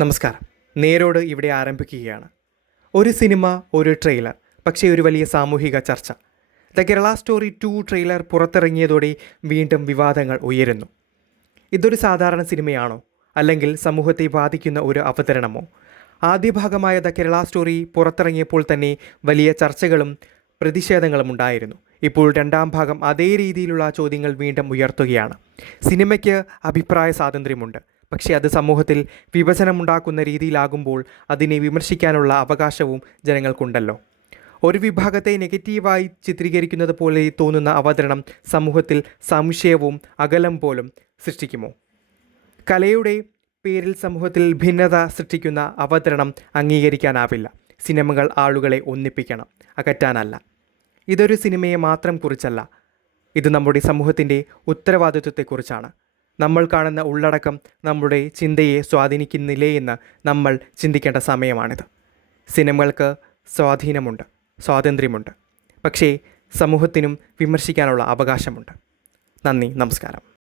നമസ്കാരം. നേരോട് ഇവിടെ ആരംഭിക്കുകയാണ്. ഒരു സിനിമ, ഒരു ട്രെയിലർ, പക്ഷേ ഒരു വലിയ സാമൂഹിക ചർച്ച. ദ കേരള സ്റ്റോറി 2 ട്രെയിലർ പുറത്തിറങ്ങിയതോടെ വീണ്ടും വിവാദങ്ങൾ ഉയരുന്നു. ഇതൊരു സാധാരണ സിനിമയാണോ, അല്ലെങ്കിൽ സമൂഹത്തെ ബാധിക്കുന്ന ഒരു അവതരണമോ? ആദ്യ ഭാഗമായ ദ കേരള സ്റ്റോറി പുറത്തിറങ്ങിയപ്പോൾ തന്നെ വലിയ ചർച്ചകളും പ്രതിഷേധങ്ങളും ഉണ്ടായിരുന്നു. ഇപ്പോൾ രണ്ടാം ഭാഗം അതേ രീതിയിലുള്ള ചോദ്യങ്ങൾ വീണ്ടും ഉയർത്തുകയാണ്. സിനിമയ്ക്ക് അഭിപ്രായ സ്വാതന്ത്ര്യമുണ്ട്, പക്ഷേ അത് സമൂഹത്തിൽ വിഭജനമുണ്ടാക്കുന്ന രീതിയിലാകുമ്പോൾ അതിനെ വിമർശിക്കാനുള്ള അവകാശവും ജനങ്ങൾക്കുണ്ടല്ലോ. ഒരു വിഭാഗത്തെ നെഗറ്റീവായി ചിത്രീകരിക്കുന്നത് പോലെ തോന്നുന്ന അവതരണം സമൂഹത്തിൽ സംശയവും അകലം പോലും സൃഷ്ടിക്കുമോ? കലയുടെ പേരിൽ സമൂഹത്തിൽ ഭിന്നത സൃഷ്ടിക്കുന്ന അവതരണം അംഗീകരിക്കാനാവില്ല. സിനിമകൾ ആളുകളെ ഒന്നിപ്പിക്കണം, അകറ്റാനല്ല. ഇതൊരു സിനിമയെ മാത്രം കുറിച്ചല്ല, ഇത് നമ്മുടെ സമൂഹത്തിൻ്റെ ഉത്തരവാദിത്വത്തെക്കുറിച്ചാണ്. നമ്മൾ കാണുന്ന ഉള്ളടക്കം നമ്മുടെ ചിന്തയെ സ്വാധീനിക്കുന്നില്ലേ എന്ന് നമ്മൾ ചിന്തിക്കേണ്ട സമയമാണിത്. സിനിമകൾക്ക് സ്വാധീനമുണ്ട്, സ്വാതന്ത്ര്യമുണ്ട്, പക്ഷേ സമൂഹത്തിനും വിമർശിക്കാനുള്ള അവകാശമുണ്ട്. നന്ദി, നമസ്കാരം.